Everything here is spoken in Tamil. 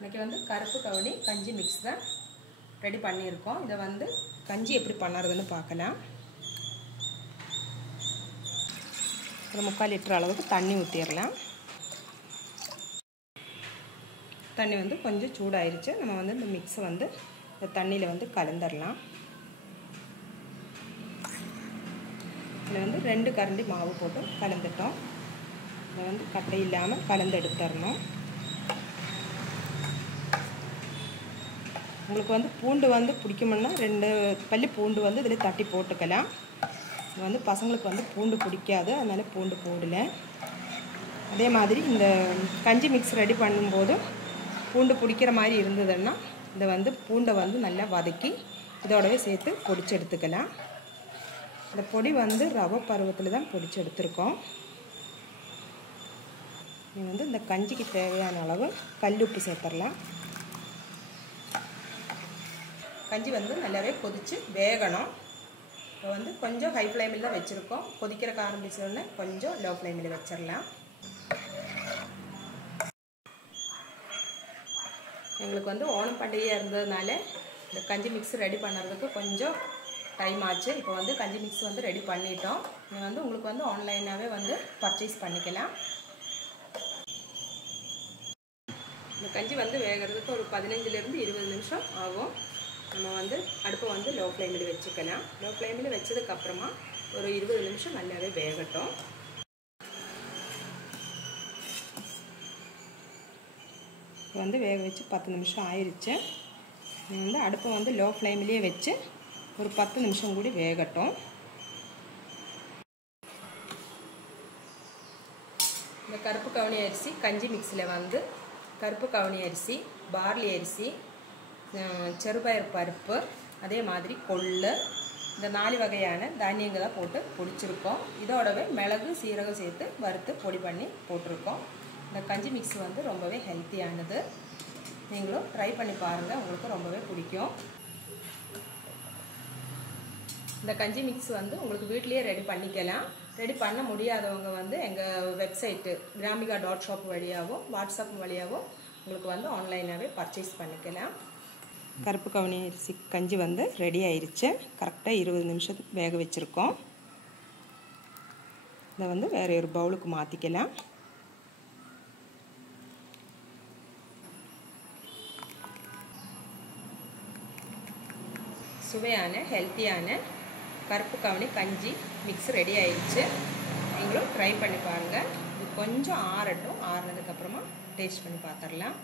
இன்னைக்கு வந்து கருப்பு கவுனி கஞ்சி மிக்ஸ் தான் ரெடி பண்ணியிருக்கோம். இதை வந்து கஞ்சி எப்படி பண்ணுறதுன்னு பார்க்கலாம். ஒரு 3/4 லிட்டர் அளவுக்கு தண்ணி ஊற்றிடலாம். தண்ணி வந்து கொஞ்சம் சூடாயிருச்சு. நம்ம வந்து இந்த மிக்ஸை வந்து இந்த தண்ணியில் வந்து கலந்துடலாம். இதில் வந்து 2 கரண்டி மாவு போட்டு கலந்துட்டோம். இதை வந்து கட்டை இல்லாமல் கலந்து எடுத்துடணும். உங்களுக்கு வந்து பூண்டு வந்து பிடிக்கும்னா 2 பல்லி பூண்டு வந்து இதில் தட்டி போட்டுக்கலாம். இது வந்து பசங்களுக்கு வந்து பூண்டு பிடிக்காது, அதனால பூண்டு போடல. அதே மாதிரி இந்த கஞ்சி மிக்ஸ் ரெடி பண்ணும்போது பூண்டு பிடிக்கிற மாதிரி இருந்ததுன்னா இதை வந்து பூண்டை வந்து நல்லா வதக்கி இதோடவே சேர்த்து பொடிச்சு எடுத்துக்கலாம். இந்த பொடி வந்து ரவை பருவத்தில் தான் பொடிச்சு எடுத்துருக்கோம். இது வந்து இந்த கஞ்சிக்கு தேவையான அளவு கல் உப்பு சேர்த்துடலாம். கஞ்சி வந்து நல்லாவே கொதித்து வேகணும். இப்போ வந்து கொஞ்சம் ஹை ஃப்ளேமில் தான் வச்சுருக்கோம். கொதிக்கிறக்க ஆரம்பிச்சோடனே கொஞ்சம் லோ ஃப்ளேமில் வச்சிடலாம். எங்களுக்கு வந்து ஓணம் பண்டிகையாக இருந்ததுனால இந்த கஞ்சி மிக்ஸ் ரெடி பண்ணுறதுக்கு கொஞ்சம் டைம் ஆச்சு. இப்போ வந்து கஞ்சி மிக்ஸ் வந்து ரெடி பண்ணிட்டோம். நீங்கள் வந்து உங்களுக்கு வந்து ஆன்லைனாகவே வந்து பர்ச்சேஸ் பண்ணிக்கலாம். இந்த கஞ்சி வந்து வேகிறதுக்கு ஒரு 15லேருந்து 20 நிமிஷம் ஆகும். நம்ம வந்து அடுப்பை வந்து லோ ஃப்ளேமில் வச்சுக்கலாம். லோ ஃப்ளேமில் வச்சதுக்கப்புறமா ஒரு 20 நிமிஷம் நல்லாவே வேகட்டும். வந்து வேக வச்சு 10 நிமிஷம் ஆயிடுச்சு. இது வந்து அடுப்பை வந்து லோ ஃப்ளேமிலேயே வச்சு ஒரு 10 நிமிஷம் கூடி வேகட்டும். இந்த கருப்பு கவுனி அரிசி கஞ்சி மிக்ஸில் வந்து கருப்பு கவுனி அரிசி, பார்லி அரிசி, செறுபயர் பருப்பு, அதே மாதிரி கொள்ளு, இந்த 4 வகையான தானியங்களை போட்டு பொடிச்சிருக்கோம். இதோடவே மிளகு சீரகம் சேர்த்து வறுத்து பொடி பண்ணி போட்டிருக்கோம். இந்த கஞ்சி மிக்ஸ் வந்து ரொம்பவே ஹெல்த்தியானது. நீங்களும் ட்ரை பண்ணி பாருங்கள், உங்களுக்கு ரொம்பவே பிடிக்கும். இந்த கஞ்சி மிக்ஸ் வந்து உங்களுக்கு வீட்லேயே ரெடி பண்ணிக்கலாம். ரெடி பண்ண முடியாதவங்க வந்து எங்கள் வெப்சைட்டு கிராமிகா.shop வழியாகவோ வாட்ஸ்அப் வழியாகவோ உங்களுக்கு வந்து ஆன்லைனாகவே பர்ச்சேஸ் பண்ணிக்கலாம். கருப்பு கவுனி அரிசி கஞ்சி வந்து ரெடி ஆயிடுச்சு. கரெக்டாக 20 நிமிஷம் வேக வச்சுருக்கோம். இதை வந்து வேறு ஒரு பவுலுக்கு மாற்றிக்கலாம். சுவையான ஹெல்த்தியான கருப்பு கவுனி கஞ்சி மிக்ஸ் ரெடி ஆயிடுச்சு. நீங்களும் ட்ரை பண்ணி பாருங்கள். இது கொஞ்சம் ஆறட்டும். ஆறுனதுக்கப்புறமா டேஸ்ட் பண்ணி பார்த்துடலாம்.